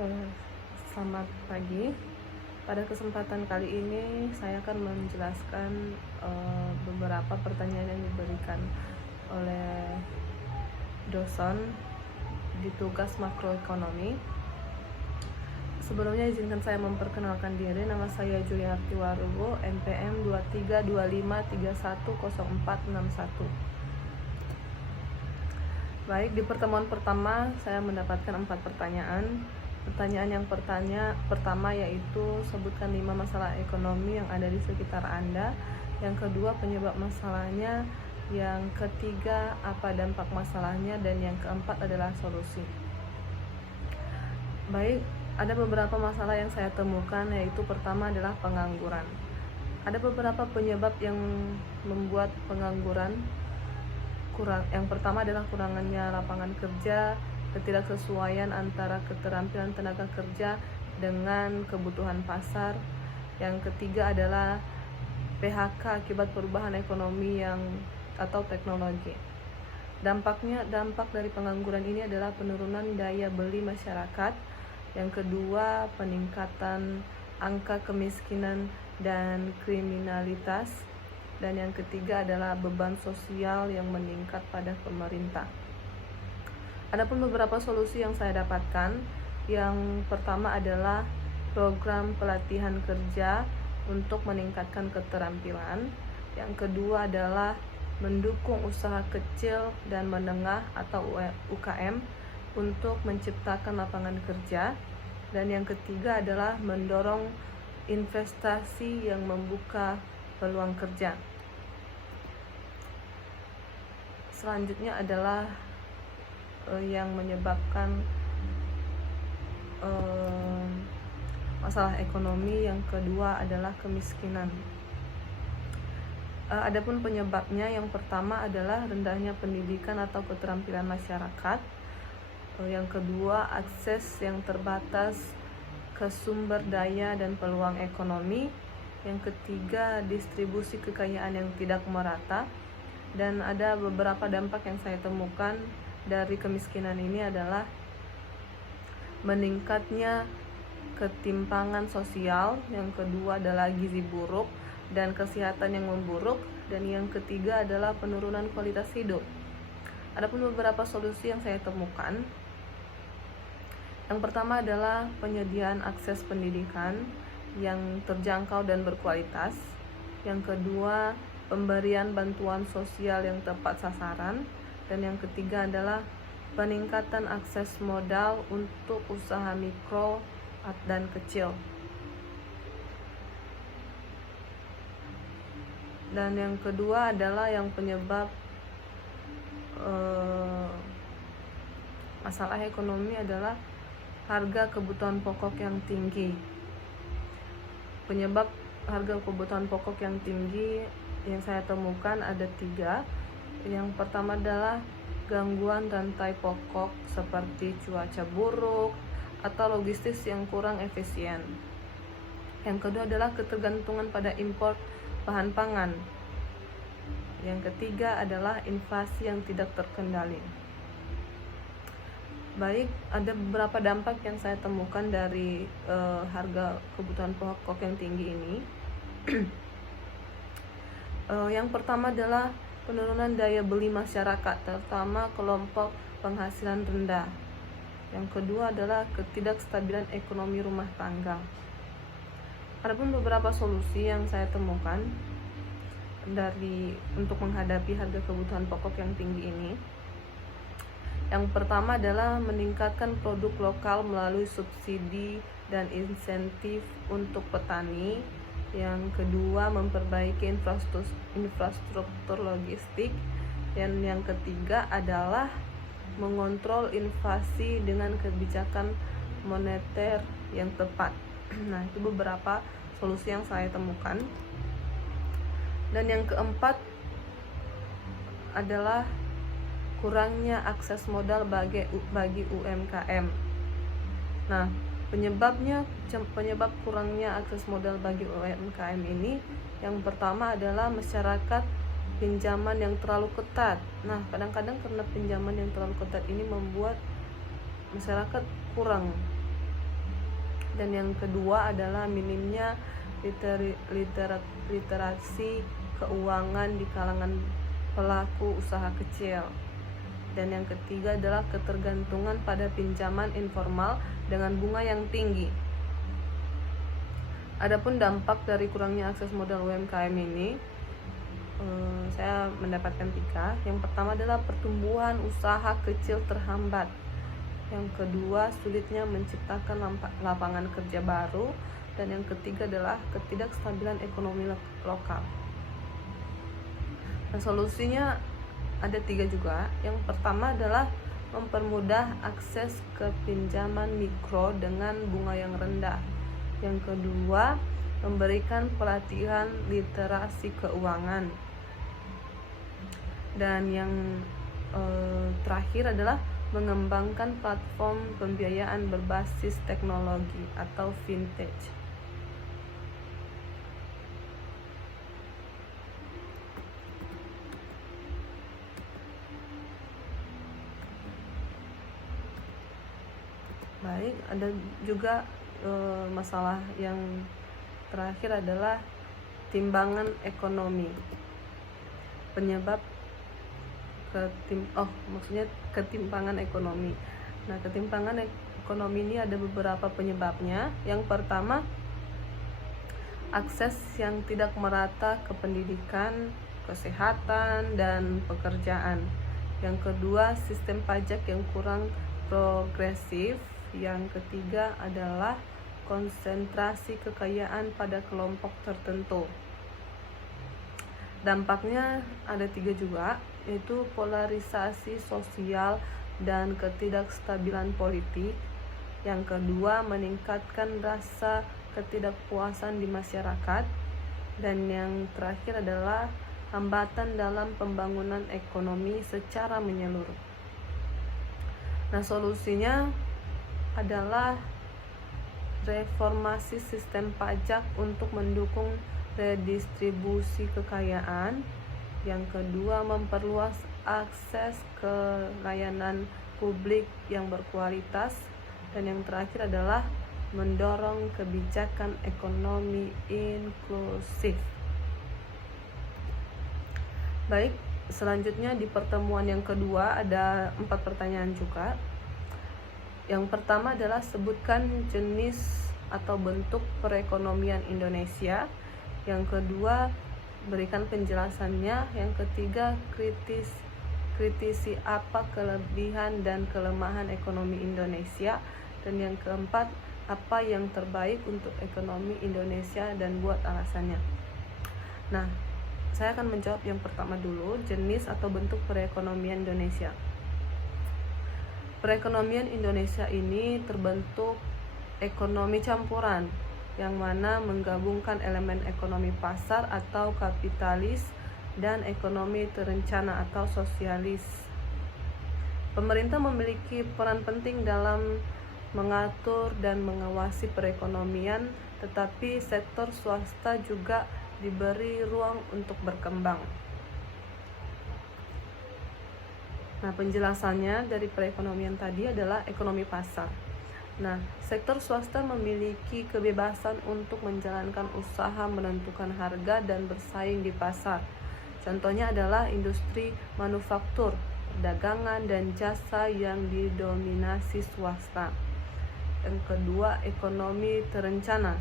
Eh, Selamat pagi. Pada kesempatan kali ini saya akan menjelaskan beberapa pertanyaan yang diberikan oleh dosen di tugas makroekonomi. Sebelumnya izinkan saya memperkenalkan diri. Nama saya Juliarti Warugo, NPM 2325310461. Baik, di pertemuan pertama saya mendapatkan 4 pertanyaan. Pertanyaan yang pertama yaitu sebutkan 5 masalah ekonomi yang ada di sekitar Anda. Yang kedua, penyebab masalahnya. Yang ketiga, apa dampak masalahnya. Dan yang keempat adalah solusi. Baik, ada beberapa masalah yang saya temukan, yaitu pertama adalah pengangguran. Ada beberapa penyebab yang membuat pengangguran kurang. Yang pertama adalah kurangannya lapangan kerja, ketidaksesuaian antara keterampilan tenaga kerja dengan kebutuhan pasar. Yang ketiga adalah PHK akibat perubahan ekonomi atau teknologi. Dampak dari pengangguran ini adalah penurunan daya beli masyarakat. Yang kedua, peningkatan angka kemiskinan dan kriminalitas. Dan yang ketiga adalah beban sosial yang meningkat pada pemerintah. Adapun beberapa solusi yang saya dapatkan, yang pertama adalah program pelatihan kerja untuk meningkatkan keterampilan. Yang kedua adalah mendukung usaha kecil dan menengah atau UKM untuk menciptakan lapangan kerja. Dan yang ketiga adalah mendorong investasi yang membuka peluang kerja. Selanjutnya adalah yang menyebabkan masalah ekonomi. Yang kedua adalah kemiskinan. Adapun penyebabnya, yang pertama adalah rendahnya pendidikan atau keterampilan masyarakat. Yang kedua, akses yang terbatas ke sumber daya dan peluang ekonomi. Yang ketiga, distribusi kekayaan yang tidak merata. Dan ada beberapa dampak yang saya temukan dari kemiskinan ini adalah meningkatnya ketimpangan sosial. Yang kedua adalah gizi buruk dan kesehatan yang memburuk. Dan yang ketiga adalah penurunan kualitas hidup. Adapun beberapa solusi yang saya temukan, yang pertama adalah penyediaan akses pendidikan yang terjangkau dan berkualitas. Yang kedua, pemberian bantuan sosial yang tepat sasaran. Dan yang ketiga adalah peningkatan akses modal untuk usaha mikro dan kecil. Dan yang kedua adalah yang penyebab masalah ekonomi adalah harga kebutuhan pokok yang tinggi. Penyebab harga kebutuhan pokok yang tinggi yang saya temukan ada 3. Yang pertama adalah gangguan rantai pokok seperti cuaca buruk atau logistik yang kurang efisien. Yang kedua adalah ketergantungan pada impor bahan pangan. Yang ketiga adalah inflasi yang tidak terkendali. Baik, ada beberapa dampak yang saya temukan dari harga kebutuhan pokok yang tinggi ini. Yang pertama adalah penurunan daya beli masyarakat, terutama kelompok penghasilan rendah. Yang kedua adalah ketidakstabilan ekonomi rumah tangga. Adapun beberapa solusi yang saya temukan untuk menghadapi harga kebutuhan pokok yang tinggi ini. Yang pertama adalah meningkatkan produk lokal melalui subsidi dan insentif untuk petani. Yang kedua, memperbaiki infrastruktur logistik. Dan yang ketiga adalah mengontrol inflasi dengan kebijakan moneter yang tepat. Nah, itu beberapa solusi yang saya temukan. Dan yang keempat adalah kurangnya akses modal bagi UMKM. Nah, penyebab kurangnya akses modal bagi UMKM ini, yang pertama adalah masyarakat pinjaman yang terlalu ketat. Nah, kadang-kadang karena pinjaman yang terlalu ketat ini membuat masyarakat kurang Dan yang kedua adalah minimnya literasi keuangan di kalangan pelaku usaha kecil. Dan yang ketiga adalah ketergantungan pada pinjaman informal dengan bunga yang tinggi. Adapun dampak dari kurangnya akses modal UMKM ini, saya mendapatkan 3. Yang pertama adalah pertumbuhan usaha kecil terhambat. Yang kedua, sulitnya menciptakan lapangan kerja baru. Dan yang ketiga adalah ketidakstabilan ekonomi lokal. Nah, solusinya ada 3 juga. Yang pertama adalah mempermudah akses ke pinjaman mikro dengan bunga yang rendah. Yang kedua, memberikan pelatihan literasi keuangan. Dan yang terakhir adalah mengembangkan platform pembiayaan berbasis teknologi atau fintech. Baik, ada juga masalah yang terakhir adalah timbangan ekonomi. Penyebab ketimpangan ekonomi. Nah, ketimpangan ekonomi ini ada beberapa penyebabnya. Yang pertama, akses yang tidak merata ke pendidikan, kesehatan, dan pekerjaan. Yang kedua, sistem pajak yang kurang progresif. Yang ketiga adalah konsentrasi kekayaan pada kelompok tertentu. Dampaknya ada 3 juga, yaitu polarisasi sosial dan ketidakstabilan politik. Yang kedua, meningkatkan rasa ketidakpuasan di masyarakat. Dan yang terakhir adalah hambatan dalam pembangunan ekonomi secara menyeluruh. Nah, solusinya adalah reformasi sistem pajak untuk mendukung redistribusi kekayaan. Yang kedua, memperluas akses ke layanan publik yang berkualitas. Dan yang terakhir adalah mendorong kebijakan ekonomi inklusif. Baik, selanjutnya di pertemuan yang kedua ada 4 pertanyaan juga. Yang pertama adalah sebutkan jenis atau bentuk perekonomian Indonesia. Yang kedua, berikan penjelasannya. Yang ketiga, kritisi apa kelebihan dan kelemahan ekonomi Indonesia. Dan yang keempat, apa yang terbaik untuk ekonomi Indonesia dan buat alasannya. Nah, saya akan menjawab yang pertama dulu, jenis atau bentuk perekonomian Indonesia. Perekonomian Indonesia ini terbentuk ekonomi campuran, yang mana menggabungkan elemen ekonomi pasar atau kapitalis dan ekonomi terencana atau sosialis. Pemerintah memiliki peran penting dalam mengatur dan mengawasi perekonomian, tetapi sektor swasta juga diberi ruang untuk berkembang. Nah, penjelasannya dari perekonomian tadi adalah ekonomi pasar. Nah, sektor swasta memiliki kebebasan untuk menjalankan usaha, menentukan harga, dan bersaing di pasar. Contohnya adalah industri manufaktur, perdagangan, dan jasa yang didominasi swasta. Yang kedua, ekonomi terencana.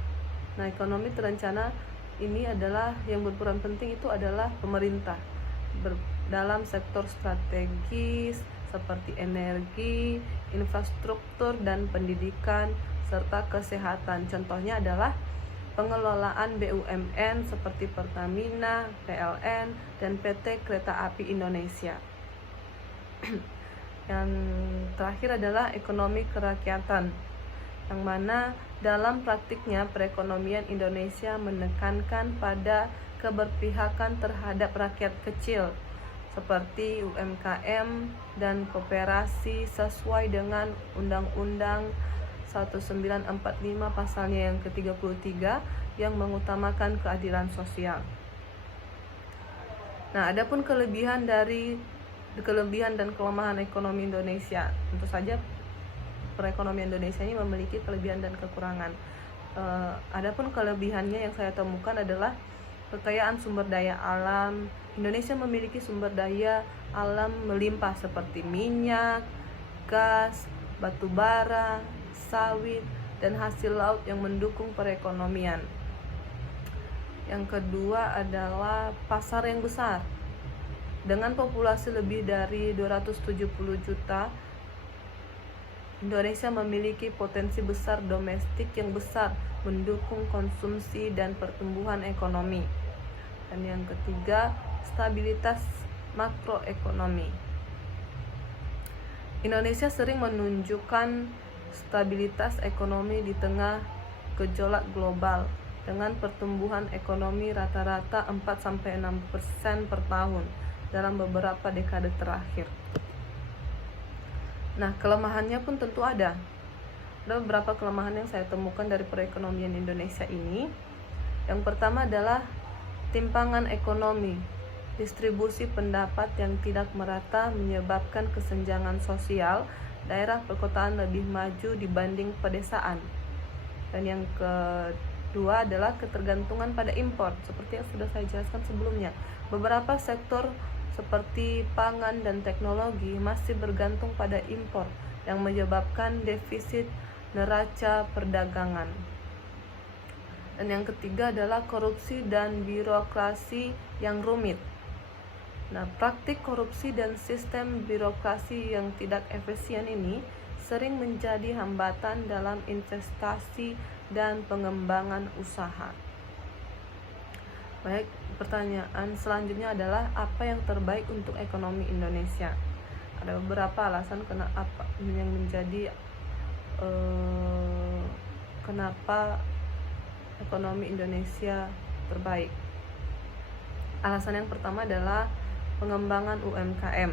Nah, ekonomi terencana ini adalah yang berperan penting itu adalah pemerintah dalam sektor strategis seperti energi, infrastruktur, dan pendidikan, serta kesehatan. Contohnya adalah pengelolaan BUMN seperti Pertamina, PLN, dan PT Kereta Api Indonesia. Yang terakhir adalah ekonomi kerakyatan, yang mana dalam praktiknya perekonomian Indonesia menekankan pada keberpihakan terhadap rakyat kecil seperti UMKM dan koperasi sesuai dengan Undang-Undang 1945 pasalnya yang ke-33 yang mengutamakan keadilan sosial. Nah, adapun kelebihan dan kelemahan ekonomi Indonesia, tentu saja perekonomian Indonesia ini memiliki kelebihan dan kekurangan. Adapun kelebihannya yang saya temukan adalah kekayaan sumber daya alam. Indonesia memiliki sumber daya alam melimpah seperti minyak, gas, batu bara, sawit, dan hasil laut yang mendukung perekonomian. Yang kedua adalah pasar yang besar. Dengan populasi lebih dari 270 juta, Indonesia memiliki potensi besar domestik yang besar mendukung konsumsi dan pertumbuhan ekonomi. Dan yang ketiga, stabilitas makroekonomi. Indonesia sering menunjukkan stabilitas ekonomi di tengah gejolak global dengan pertumbuhan ekonomi rata-rata 4-6% per tahun dalam beberapa dekade terakhir. Nah, kelemahannya pun tentu ada. Ada beberapa kelemahan yang saya temukan dari perekonomian Indonesia ini. Yang pertama adalah timpangan ekonomi. Distribusi pendapat yang tidak merata menyebabkan kesenjangan sosial. Daerah perkotaan lebih maju dibanding pedesaan. Dan yang kedua adalah ketergantungan pada impor, seperti yang sudah saya jelaskan sebelumnya. Beberapa sektor seperti pangan dan teknologi masih bergantung pada impor yang menyebabkan defisit neraca perdagangan. Dan yang ketiga adalah korupsi dan birokrasi yang rumit. Nah, praktik korupsi dan sistem birokrasi yang tidak efisien ini sering menjadi hambatan dalam investasi dan pengembangan usaha. Baik, pertanyaan selanjutnya adalah apa yang terbaik untuk ekonomi Indonesia? Ada beberapa alasan kenapa yang menjadi kenapa ekonomi Indonesia terbaik. Alasan yang pertama adalah pengembangan UMKM.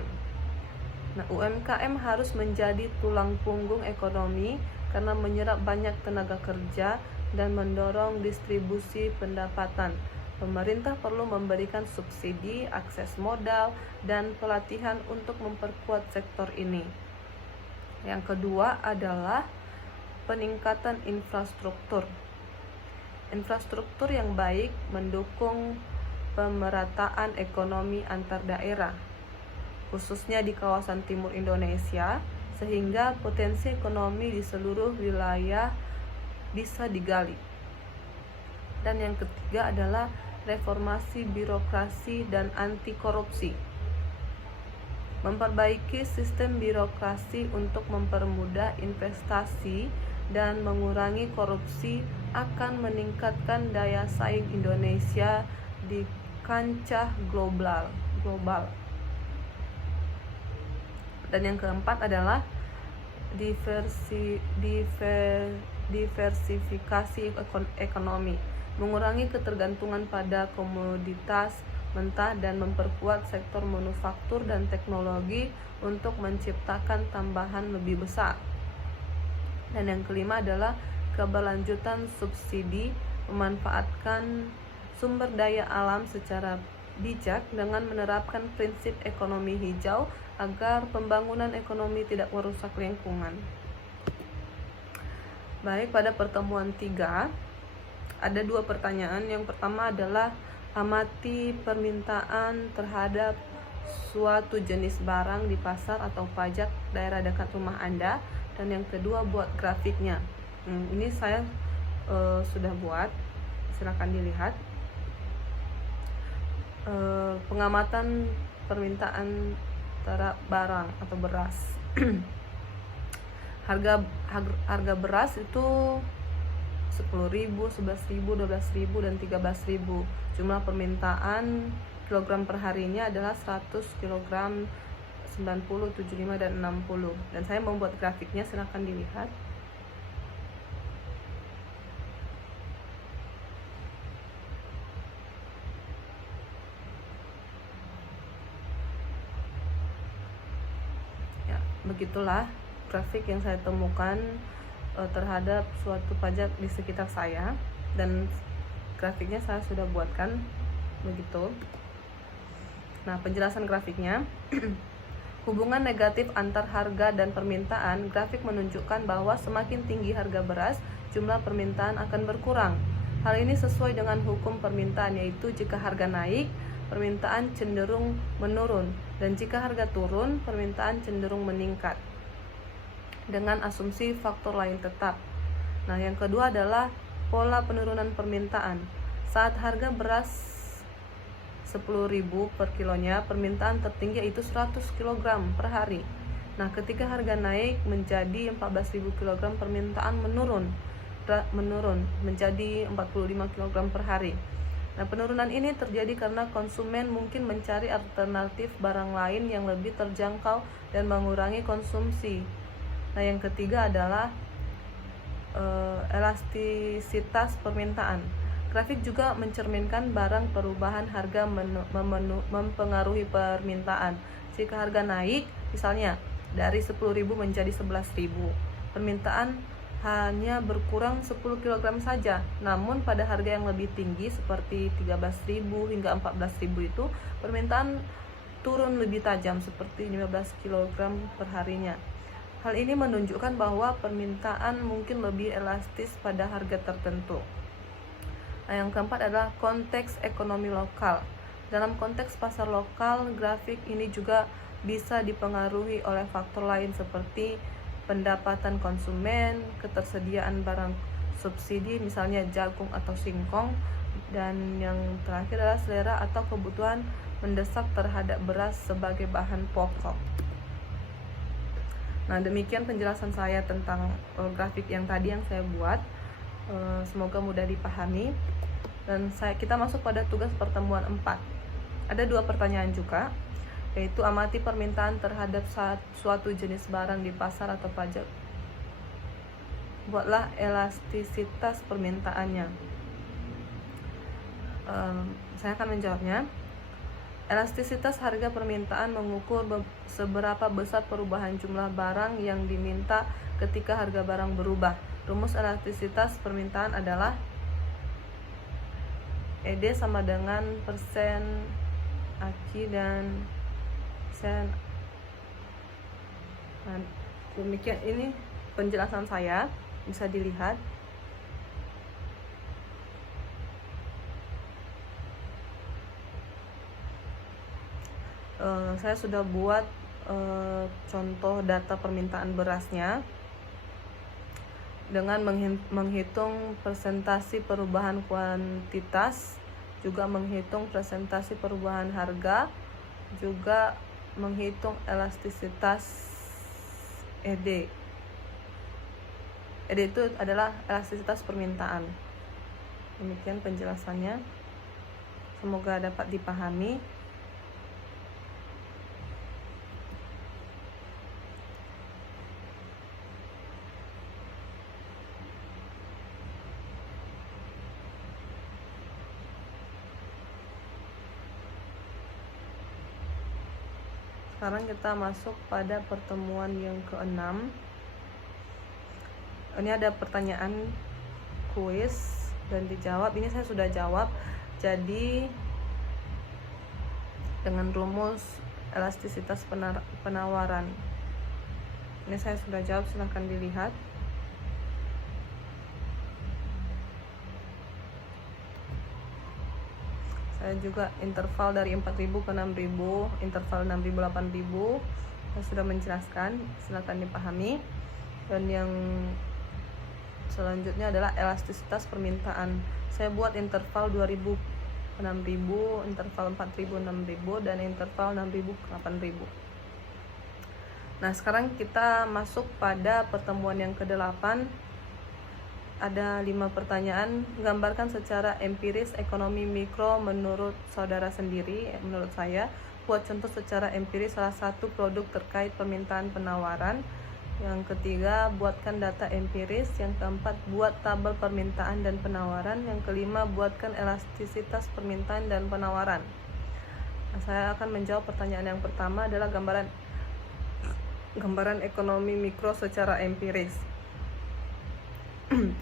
Nah, UMKM harus menjadi tulang punggung ekonomi karena menyerap banyak tenaga kerja dan mendorong distribusi pendapatan. Pemerintah perlu memberikan subsidi, akses modal, dan pelatihan untuk memperkuat sektor ini. Yang kedua adalah peningkatan infrastruktur. Infrastruktur yang baik mendukung pemerataan ekonomi antar daerah, khususnya di kawasan timur Indonesia, sehingga potensi ekonomi di seluruh wilayah bisa digali. Dan yang ketiga adalah reformasi birokrasi dan anti korupsi. Memperbaiki sistem birokrasi untuk mempermudah investasi dan mengurangi korupsi akan meningkatkan daya saing Indonesia di kancah global. Dan yang keempat adalah diversifikasi ekonomi, mengurangi ketergantungan pada komoditas mentah dan memperkuat sektor manufaktur dan teknologi untuk menciptakan tambahan lebih besar. Dan yang kelima adalah keberlanjutan subsidi, memanfaatkan sumber daya alam secara bijak dengan menerapkan prinsip ekonomi hijau agar pembangunan ekonomi tidak merusak lingkungan. Baik, pada pertemuan 3 ada 2 pertanyaan. Yang pertama adalah amati permintaan terhadap suatu jenis barang di pasar atau pajak daerah dekat rumah Anda. Dan yang kedua, buat grafiknya. Ini saya sudah buat, silakan dilihat. Pengamatan permintaan terhadap barang atau beras. harga beras itu 10.000, 11.000, 12.000, dan 13.000. Jumlah permintaan kilogram per harinya adalah 100 kg, 90, 75, dan 60. Dan saya membuat grafiknya, silahkan dilihat. Ya, begitulah grafik yang saya temukan terhadap suatu pajak di sekitar saya, dan grafiknya saya sudah buatkan begitu. Nah, penjelasan grafiknya Hubungan negatif antar harga dan permintaan. Grafik menunjukkan bahwa semakin tinggi harga beras, jumlah permintaan akan berkurang. Hal ini sesuai dengan hukum permintaan, yaitu jika harga naik, permintaan cenderung menurun, dan jika harga turun, permintaan cenderung meningkat. Dengan asumsi faktor lain tetap. Nah, yang kedua adalah pola penurunan permintaan. Saat harga beras 10.000 per kilonya, permintaan tertinggi yaitu 100 kg per hari. Nah, ketika harga naik menjadi 14.000 kg, permintaan menurun menjadi 45 kg per hari. Nah, penurunan ini terjadi karena konsumen mungkin mencari alternatif barang lain yang lebih terjangkau dan mengurangi konsumsi. Nah, yang ketiga adalah elastisitas permintaan. Grafik juga mencerminkan barang perubahan harga mempengaruhi permintaan. Jika harga naik, misalnya dari 10.000 menjadi 11.000, permintaan hanya berkurang 10 kg saja. Namun pada harga yang lebih tinggi seperti 13.000 hingga 14.000 itu, permintaan turun lebih tajam seperti 15 kg per harinya. Hal ini menunjukkan bahwa permintaan mungkin lebih elastis pada harga tertentu. Nah, yang keempat adalah konteks ekonomi lokal. Dalam konteks pasar lokal, grafik ini juga bisa dipengaruhi oleh faktor lain seperti pendapatan konsumen, ketersediaan barang subsidi misalnya jagung atau singkong, dan yang terakhir adalah selera atau kebutuhan mendesak terhadap beras sebagai bahan pokok. Nah, demikian penjelasan saya tentang grafik yang tadi yang saya buat. Semoga mudah dipahami. Dan kita masuk pada tugas pertemuan 4. Ada 2 pertanyaan juga, yaitu amati permintaan terhadap suatu jenis barang di pasar atau pajak. Buatlah elastisitas permintaannya. Saya akan menjawabnya. Elastisitas harga permintaan mengukur seberapa besar perubahan jumlah barang yang diminta ketika harga barang berubah. Rumus elastisitas permintaan adalah ED sama dengan persen ACI dan sen. Nah, demikian ini penjelasan saya, bisa dilihat. Saya sudah buat contoh data permintaan berasnya dengan menghitung presentasi perubahan kuantitas, juga menghitung presentasi perubahan harga, juga menghitung elastisitas ED. ED itu adalah elastisitas permintaan. Demikian penjelasannya. Semoga dapat dipahami. Sekarang kita masuk pada pertemuan yang ke-6. Ini ada pertanyaan kuis dan dijawab. Ini saya sudah jawab. Jadi dengan rumus elastisitas penawaran. Ini saya sudah jawab, silahkan dilihat. Saya juga interval dari 4.000 ke 6.000, interval 6.000 8.000 saya sudah menjelaskan, silakan dipahami. Dan yang selanjutnya adalah elastisitas permintaan. Saya buat interval 2.000 ke 6.000, interval 4.000 6.000, dan interval 6.000 ke 8.000. Nah, sekarang kita masuk pada pertemuan yang ke-8. Ada 5 pertanyaan. Gambarkan secara empiris ekonomi mikro menurut saudara sendiri. Menurut saya, buat contoh secara empiris salah satu produk terkait permintaan penawaran. Yang ketiga, buatkan data empiris. Yang keempat, buat tabel permintaan dan penawaran. Yang kelima, buatkan elastisitas permintaan dan penawaran. Nah, saya akan menjawab pertanyaan yang pertama, adalah gambaran ekonomi mikro secara empiris.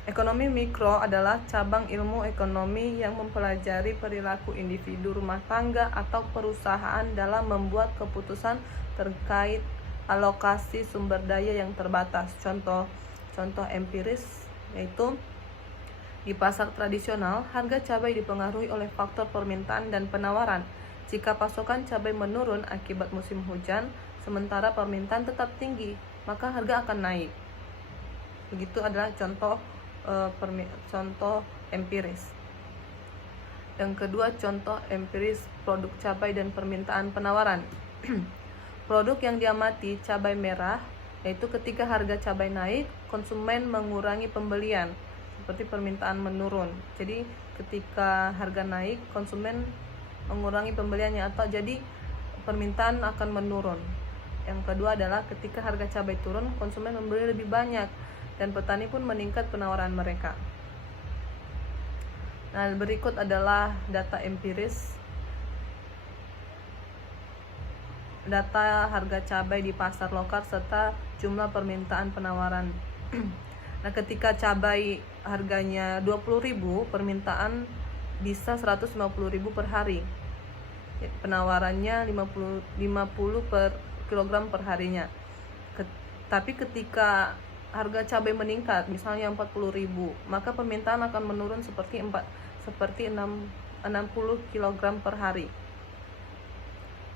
Ekonomi mikro adalah cabang ilmu ekonomi yang mempelajari perilaku individu rumah tangga atau perusahaan dalam membuat keputusan terkait alokasi sumber daya yang terbatas. Contoh empiris yaitu di pasar tradisional, harga cabai dipengaruhi oleh faktor permintaan dan penawaran. Jika pasokan cabai menurun akibat musim hujan, sementara permintaan tetap tinggi, maka harga akan naik. Begitu adalah contoh empiris. Yang kedua, contoh empiris produk cabai dan permintaan penawaran. Produk yang diamati cabai merah, yaitu ketika harga cabai naik, konsumen mengurangi pembelian, seperti permintaan menurun. Jadi ketika harga naik, konsumen mengurangi pembeliannya, atau jadi permintaan akan menurun. Yang kedua adalah ketika harga cabai turun, konsumen membeli lebih banyak dan petani pun meningkat penawaran mereka. Nah, berikut adalah data empiris. Data harga cabai di pasar lokal serta jumlah permintaan penawaran. Nah, ketika cabai harganya 20.000, permintaan bisa 150.000 per hari. Penawarannya 50 per kilogram per harinya. Tapi ketika harga cabai meningkat, misalnya 40.000, maka permintaan akan menurun seperti 60 kg per hari.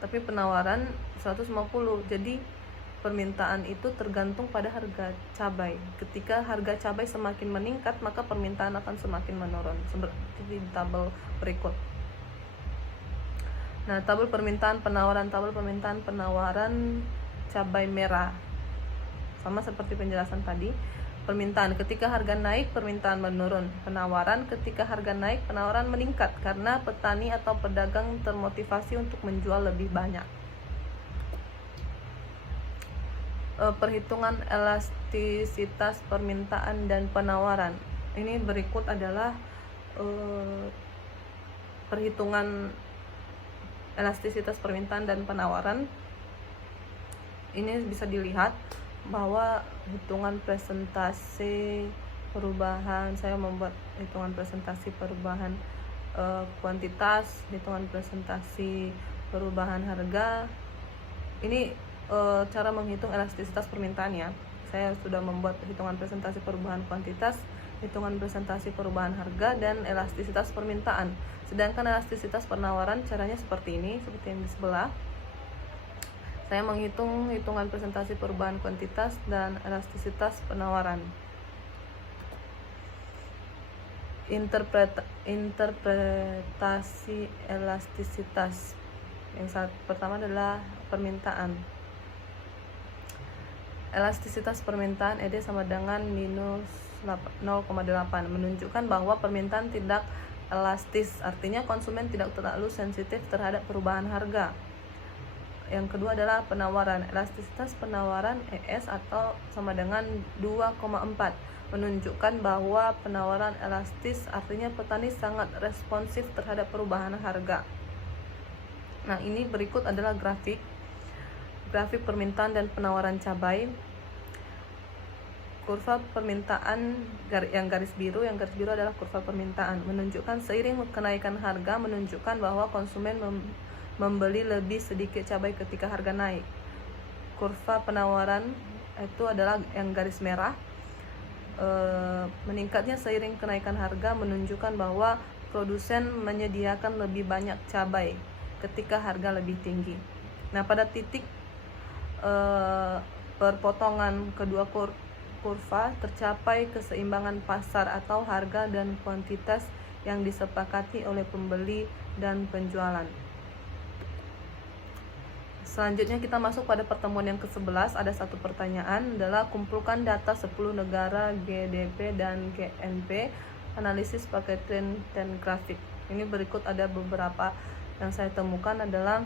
Tapi penawaran 150. Jadi permintaan itu tergantung pada harga cabai. Ketika harga cabai semakin meningkat, maka permintaan akan semakin menurun, seperti di tabel berikut. Nah, tabel permintaan penawaran cabai merah. Sama seperti penjelasan tadi. Permintaan ketika harga naik, permintaan menurun. Penawaran ketika harga naik, penawaran meningkat karena petani atau pedagang termotivasi untuk menjual lebih banyak. Perhitungan elastisitas permintaan dan penawaran. Ini berikut adalah perhitungan elastisitas permintaan dan penawaran. Ini bisa dilihat bahwa hitungan presentasi perubahan, saya membuat hitungan presentasi perubahan kuantitas, hitungan presentasi perubahan harga. Ini cara menghitung elastisitas permintaan ya. Saya sudah membuat hitungan presentasi perubahan kuantitas, hitungan presentasi perubahan harga, dan elastisitas permintaan. Sedangkan elastisitas penawaran caranya seperti ini, seperti yang di sebelah. Saya menghitung hitungan presentasi perubahan kuantitas dan elastisitas penawaran. Interpretasi elastisitas. Yang pertama adalah permintaan. Elastisitas permintaan ED sama dengan minus 0,8, menunjukkan bahwa permintaan tidak elastis, artinya konsumen tidak terlalu sensitif terhadap perubahan harga. Yang kedua adalah penawaran. Elastisitas penawaran ES atau sama dengan 2,4, menunjukkan bahwa penawaran elastis, artinya petani sangat responsif terhadap perubahan harga. Nah, ini berikut adalah grafik permintaan dan penawaran cabai. Kurva permintaan yang garis biru adalah kurva permintaan, menunjukkan seiring kenaikan harga, menunjukkan bahwa konsumen membeli lebih sedikit cabai ketika harga naik. Kurva penawaran itu adalah yang garis merah. Meningkatnya seiring kenaikan harga, menunjukkan bahwa produsen menyediakan lebih banyak cabai ketika harga lebih tinggi. Nah, pada titik perpotongan kedua kurva tercapai keseimbangan pasar atau harga dan kuantitas yang disepakati oleh pembeli dan penjualan. Selanjutnya kita masuk pada pertemuan yang ke-11. Ada satu pertanyaan, adalah kumpulkan data 10 negara GDP dan GNP, analisis pakai tren dan grafik. Ini berikut ada beberapa yang saya temukan adalah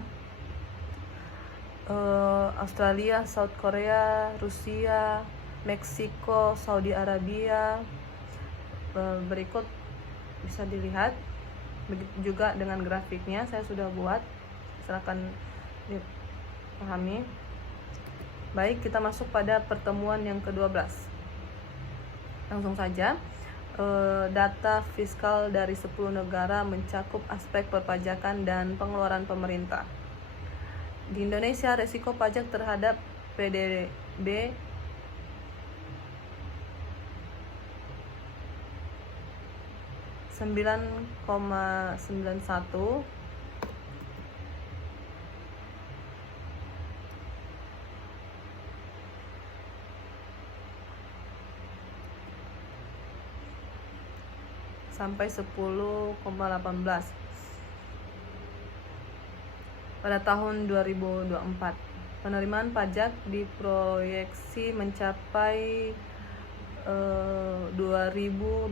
Australia, South Korea, Rusia, Meksiko, Saudi Arabia. Berikut bisa dilihat, begitu juga dengan grafiknya saya sudah buat, silakan dipahami. Baik, kita masuk pada pertemuan yang ke-12. Langsung saja, data fiskal dari 10 negara mencakup aspek perpajakan dan pengeluaran pemerintah. Di Indonesia, resiko pajak terhadap PDB (9,91) sampai 10,18 pada tahun 2024. Penerimaan pajak diproyeksi mencapai 2.280,3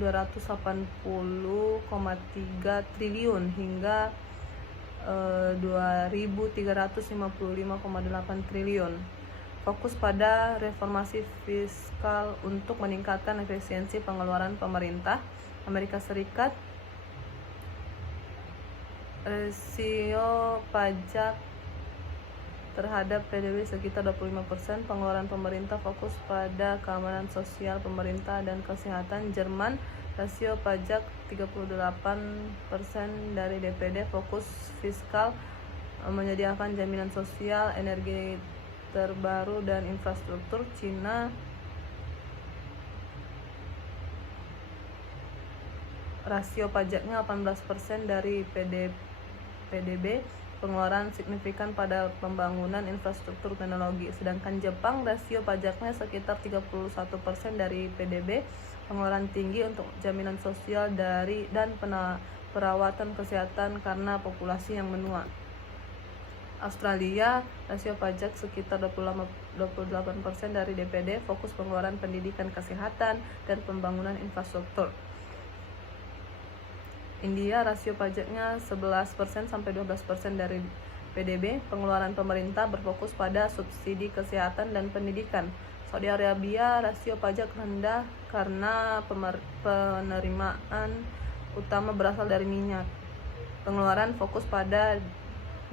triliun hingga 2.355,8 triliun. Fokus pada reformasi fiskal untuk meningkatkan efisiensi pengeluaran pemerintah. Amerika Serikat, rasio pajak terhadap PDB sekitar 25%. Pengeluaran pemerintah fokus pada keamanan sosial pemerintah dan kesehatan. Jerman, rasio pajak 38% dari DPD, fokus fiskal menyediakan jaminan sosial, energi terbaru dan infrastruktur. Cina, rasio pajaknya 18% dari PDB, pengeluaran signifikan pada pembangunan infrastruktur teknologi. Sedangkan Jepang, rasio pajaknya sekitar 31% dari PDB, pengeluaran tinggi untuk jaminan sosial dan perawatan kesehatan karena populasi yang menua. Australia, rasio pajak sekitar 28% dari DPD, fokus pengeluaran pendidikan, kesehatan, dan pembangunan infrastruktur. India, rasio pajaknya 11% sampai 12% dari PDB, pengeluaran pemerintah berfokus pada subsidi kesehatan dan pendidikan. Saudi Arabia, rasio pajak rendah karena penerimaan utama berasal dari minyak. Pengeluaran fokus pada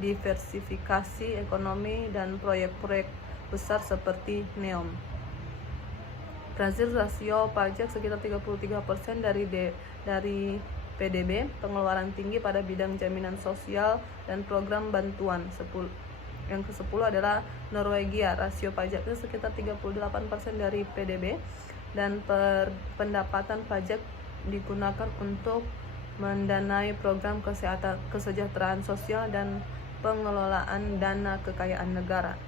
diversifikasi ekonomi dan proyek-proyek besar seperti NEOM. Brazil, rasio pajak sekitar 33% dari PDB, pengeluaran tinggi pada bidang jaminan sosial dan program bantuan. Yang ke-10 adalah Norwegia, rasio pajaknya sekitar 38% dari PDB, dan pendapatan pajak digunakan untuk mendanai program kesejahteraan sosial dan pengelolaan dana kekayaan negara.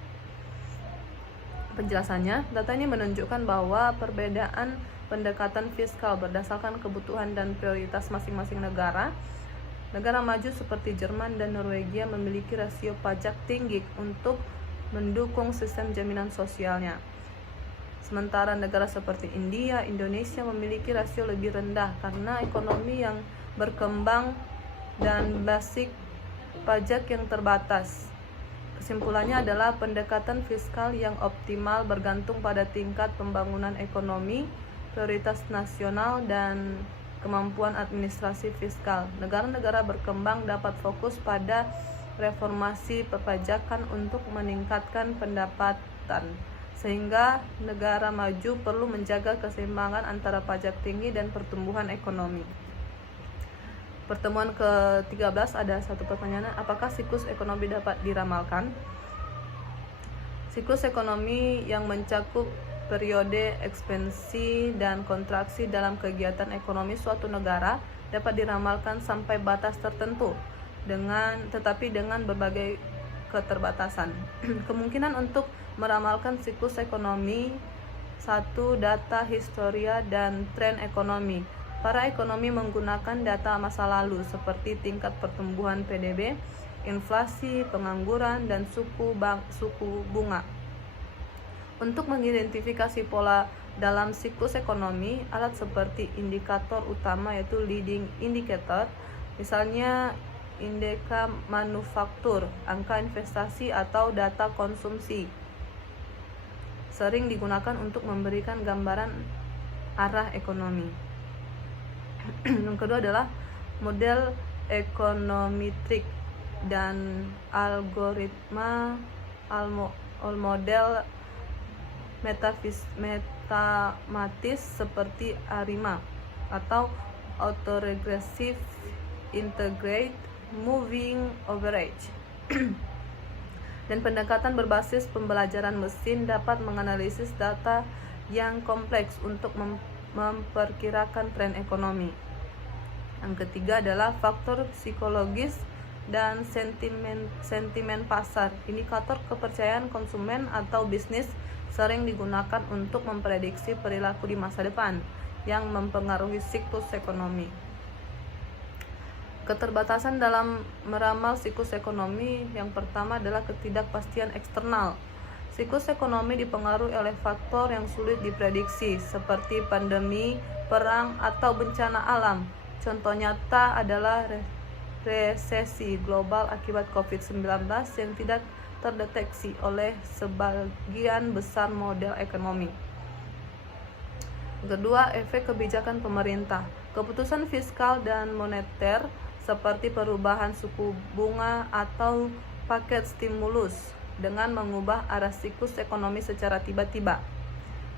Penjelasannya, data ini menunjukkan bahwa perbedaan pendekatan fiskal berdasarkan kebutuhan dan prioritas masing-masing negara. Negara maju seperti Jerman dan Norwegia memiliki rasio pajak tinggi untuk mendukung sistem jaminan sosialnya. Sementara negara seperti India, Indonesia memiliki rasio lebih rendah karena ekonomi yang berkembang dan basis pajak yang terbatas. Kesimpulannya adalah pendekatan fiskal yang optimal bergantung pada tingkat pembangunan ekonomi, prioritas nasional, dan kemampuan administrasi fiskal. Negara-negara berkembang dapat fokus pada reformasi perpajakan untuk meningkatkan pendapatan, sehingga negara maju perlu menjaga keseimbangan antara pajak tinggi dan pertumbuhan ekonomi. Pertemuan ke-13 ada satu pertanyaan, apakah siklus ekonomi dapat diramalkan? Siklus ekonomi yang mencakup periode ekspansi dan kontraksi dalam kegiatan ekonomi suatu negara dapat diramalkan sampai batas tertentu, tetapi dengan berbagai keterbatasan. Kemungkinan untuk meramalkan siklus ekonomi: 1. Data historia dan tren ekonomi. Para ekonomi menggunakan data masa lalu seperti tingkat pertumbuhan PDB, inflasi, pengangguran, dan suku bunga. Untuk mengidentifikasi pola dalam siklus ekonomi, alat seperti indikator utama yaitu leading indicator, misalnya indeks manufaktur, angka investasi, atau data konsumsi, sering digunakan untuk memberikan gambaran arah ekonomi. Yang kedua adalah model ekonometrik dan algoritma model matematis seperti ARIMA atau Autoregressive Integrate Moving Average. Dan pendekatan berbasis pembelajaran mesin dapat menganalisis data yang kompleks untuk memperkirakan tren ekonomi. Yang ketiga adalah faktor psikologis dan sentimen pasar. Indikator kepercayaan konsumen atau bisnis sering digunakan untuk memprediksi perilaku di masa depan yang mempengaruhi siklus ekonomi. Keterbatasan dalam meramal siklus ekonomi yang pertama adalah ketidakpastian eksternal. Siklus ekonomi dipengaruhi oleh faktor yang sulit diprediksi seperti pandemi, perang, atau bencana alam. Contoh nyata adalah resesi global akibat COVID-19 yang tidak terdeteksi oleh sebagian besar model ekonomi. Kedua, efek kebijakan pemerintah. Keputusan fiskal dan moneter seperti perubahan suku bunga atau paket stimulus dengan mengubah arah siklus ekonomi secara tiba-tiba.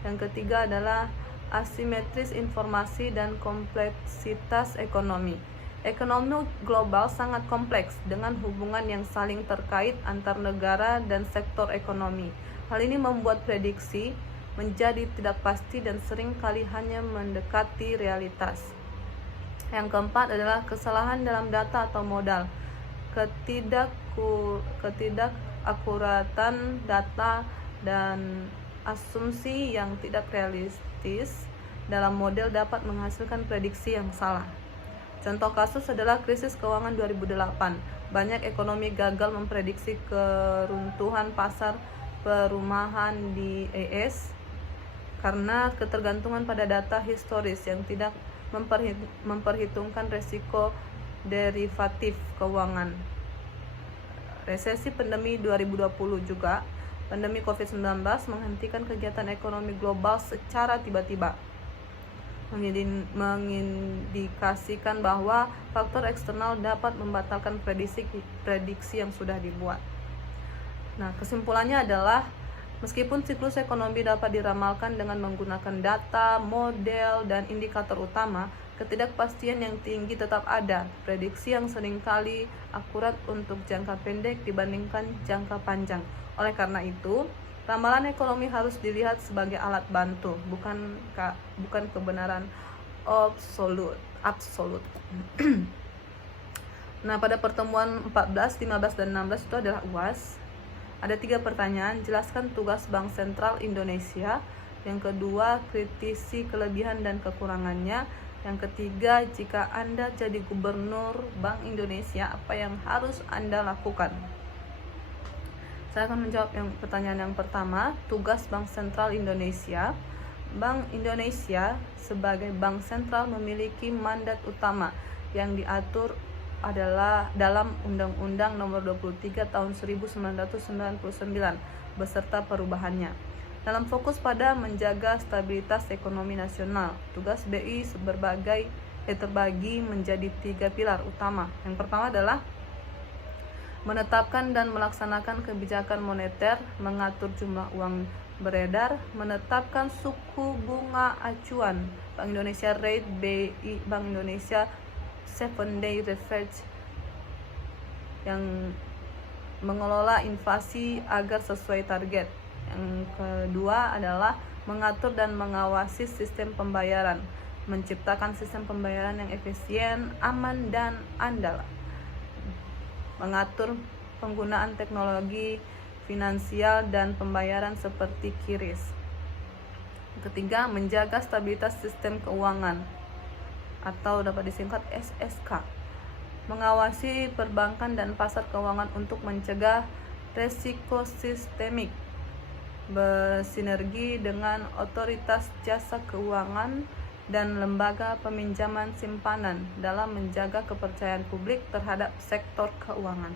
Yang ketiga adalah asimetris informasi dan kompleksitas ekonomi. Ekonomi global sangat kompleks dengan hubungan yang saling terkait antar negara dan sektor ekonomi. Hal ini membuat prediksi menjadi tidak pasti dan seringkali hanya mendekati realitas. Yang keempat adalah kesalahan dalam data atau modal. Ketidakakuratan data dan asumsi yang tidak realistis dalam model dapat menghasilkan prediksi yang salah. Contoh kasus adalah krisis keuangan 2008. Banyak ekonomi gagal memprediksi keruntuhan pasar perumahan di AS karena ketergantungan pada data historis yang tidak memperhitungkan resiko derivatif keuangan. Resesi pandemi 2020 juga, pandemi COVID-19 menghentikan kegiatan ekonomi global secara tiba-tiba, mengindikasikan bahwa faktor eksternal dapat membatalkan prediksi yang sudah dibuat. Nah, kesimpulannya adalah meskipun siklus ekonomi dapat diramalkan dengan menggunakan data, model, dan indikator utama, ketidakpastian yang tinggi tetap ada. Prediksi yang seringkali akurat untuk jangka pendek dibandingkan jangka panjang. Oleh karena itu, ramalan ekonomi harus dilihat sebagai alat bantu, bukan kebenaran absolut. Nah, pada pertemuan 14, 15, dan 16 itu adalah UAS. Ada 3 pertanyaan. Jelaskan tugas Bank Sentral Indonesia. Yang kedua, kritisi kelebihan dan kekurangannya. Yang ketiga, jika Anda jadi gubernur Bank Indonesia, apa yang harus Anda lakukan? Saya akan menjawab pertanyaan yang pertama. Tugas Bank Sentral Indonesia. Bank Indonesia sebagai bank sentral memiliki mandat utama yang diatur adalah dalam Undang-Undang Nomor 23 Tahun 1999 beserta perubahannya. Dalam fokus pada menjaga stabilitas ekonomi nasional, tugas BI terbagi menjadi 3 pilar utama. Yang pertama adalah menetapkan dan melaksanakan kebijakan moneter, mengatur jumlah uang beredar, menetapkan suku bunga acuan Bank Indonesia Rate BI Bank Indonesia 7-day reverse yang mengelola inflasi agar sesuai target. Yang kedua adalah mengatur dan mengawasi sistem pembayaran, menciptakan sistem pembayaran yang efisien, aman, dan andal, mengatur penggunaan teknologi finansial dan pembayaran seperti QRIS. Ketiga, menjaga stabilitas sistem keuangan atau dapat disingkat SSK, mengawasi perbankan dan pasar keuangan untuk mencegah resiko sistemik, bersinergi dengan otoritas jasa keuangan dan lembaga peminjaman simpanan dalam menjaga kepercayaan publik terhadap sektor keuangan.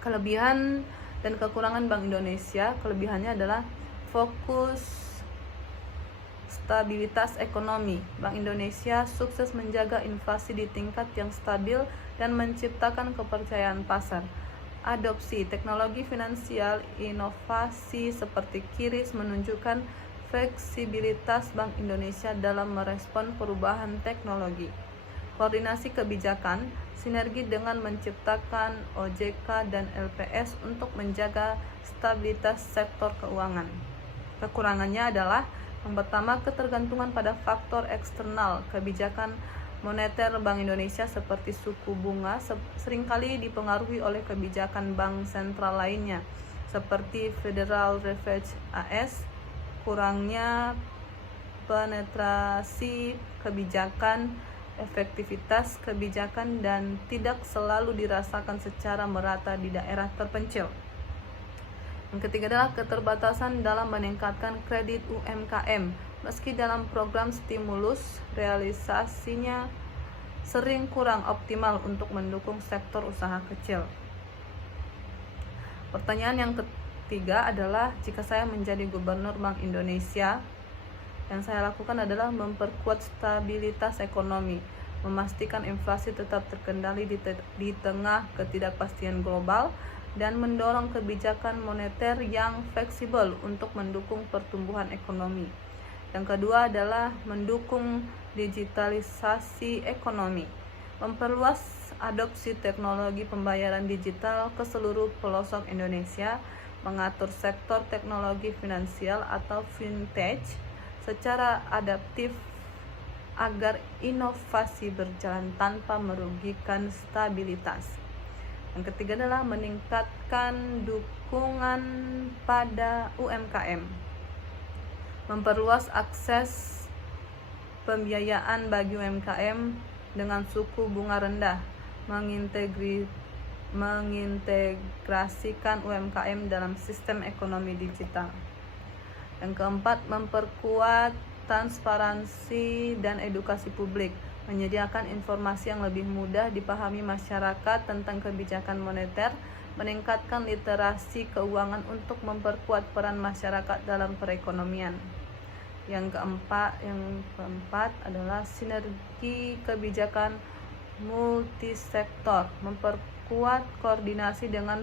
Kelebihan dan kekurangan Bank Indonesia. Kelebihannya adalah fokus stabilitas ekonomi. Bank Indonesia sukses menjaga inflasi di tingkat yang stabil dan menciptakan kepercayaan pasar. adopsi teknologi finansial inovasi seperti QRIS menunjukkan fleksibilitas Bank Indonesia dalam merespon perubahan teknologi. Koordinasi kebijakan, sinergi dengan menciptakan OJK dan LPS untuk menjaga stabilitas sektor keuangan. Kekurangannya adalah yang pertama, ketergantungan pada faktor eksternal. Kebijakan moneter Bank Indonesia seperti suku bunga seringkali dipengaruhi oleh kebijakan bank sentral lainnya seperti Federal Reserve AS. Kurangnya penetrasi kebijakan, efektivitas kebijakan, dan tidak selalu dirasakan secara merata di daerah terpencil. Yang ketiga adalah keterbatasan dalam meningkatkan kredit UMKM. Meski dalam program stimulus, realisasinya sering kurang optimal untuk mendukung sektor usaha kecil. Pertanyaan yang ketiga adalah, jika saya menjadi Gubernur Bank Indonesia, yang saya lakukan adalah memperkuat stabilitas ekonomi, memastikan inflasi tetap terkendali di tengah ketidakpastian global, dan mendorong kebijakan moneter yang fleksibel untuk mendukung pertumbuhan ekonomi. Yang kedua adalah mendukung digitalisasi ekonomi, memperluas adopsi teknologi pembayaran digital ke seluruh pelosok Indonesia, mengatur sektor teknologi finansial atau fintech secara adaptif agar inovasi berjalan tanpa merugikan stabilitas. Yang ketiga adalah meningkatkan dukungan pada UMKM, memperluas akses pembiayaan bagi UMKM dengan suku bunga rendah, mengintegrasikan UMKM dalam sistem ekonomi digital. Yang keempat, memperkuat transparansi dan edukasi publik, menyediakan informasi yang lebih mudah dipahami masyarakat tentang kebijakan moneter, meningkatkan literasi keuangan untuk memperkuat peran masyarakat dalam perekonomian. Yang keempat adalah sinergi kebijakan multisektor, memperkuat koordinasi dengan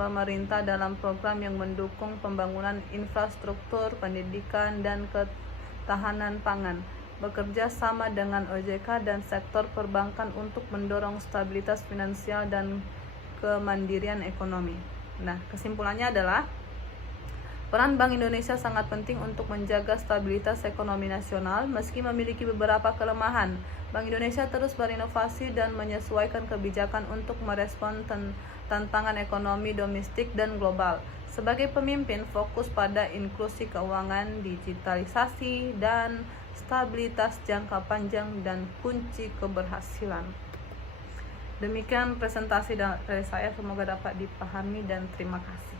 pemerintah dalam program yang mendukung pembangunan infrastruktur, pendidikan, dan ketahanan pangan, bekerja sama dengan OJK dan sektor perbankan untuk mendorong stabilitas finansial dan kemandirian ekonomi. Nah, kesimpulannya adalah peran Bank Indonesia sangat penting untuk menjaga stabilitas ekonomi nasional. Meski memiliki beberapa kelemahan, Bank Indonesia terus berinovasi dan menyesuaikan kebijakan untuk merespon tantangan ekonomi domestik dan global. Sebagai pemimpin, fokus pada inklusi keuangan, digitalisasi, dan stabilitas jangka panjang dan kunci keberhasilan. Demikian presentasi dari saya, semoga dapat dipahami dan terima kasih.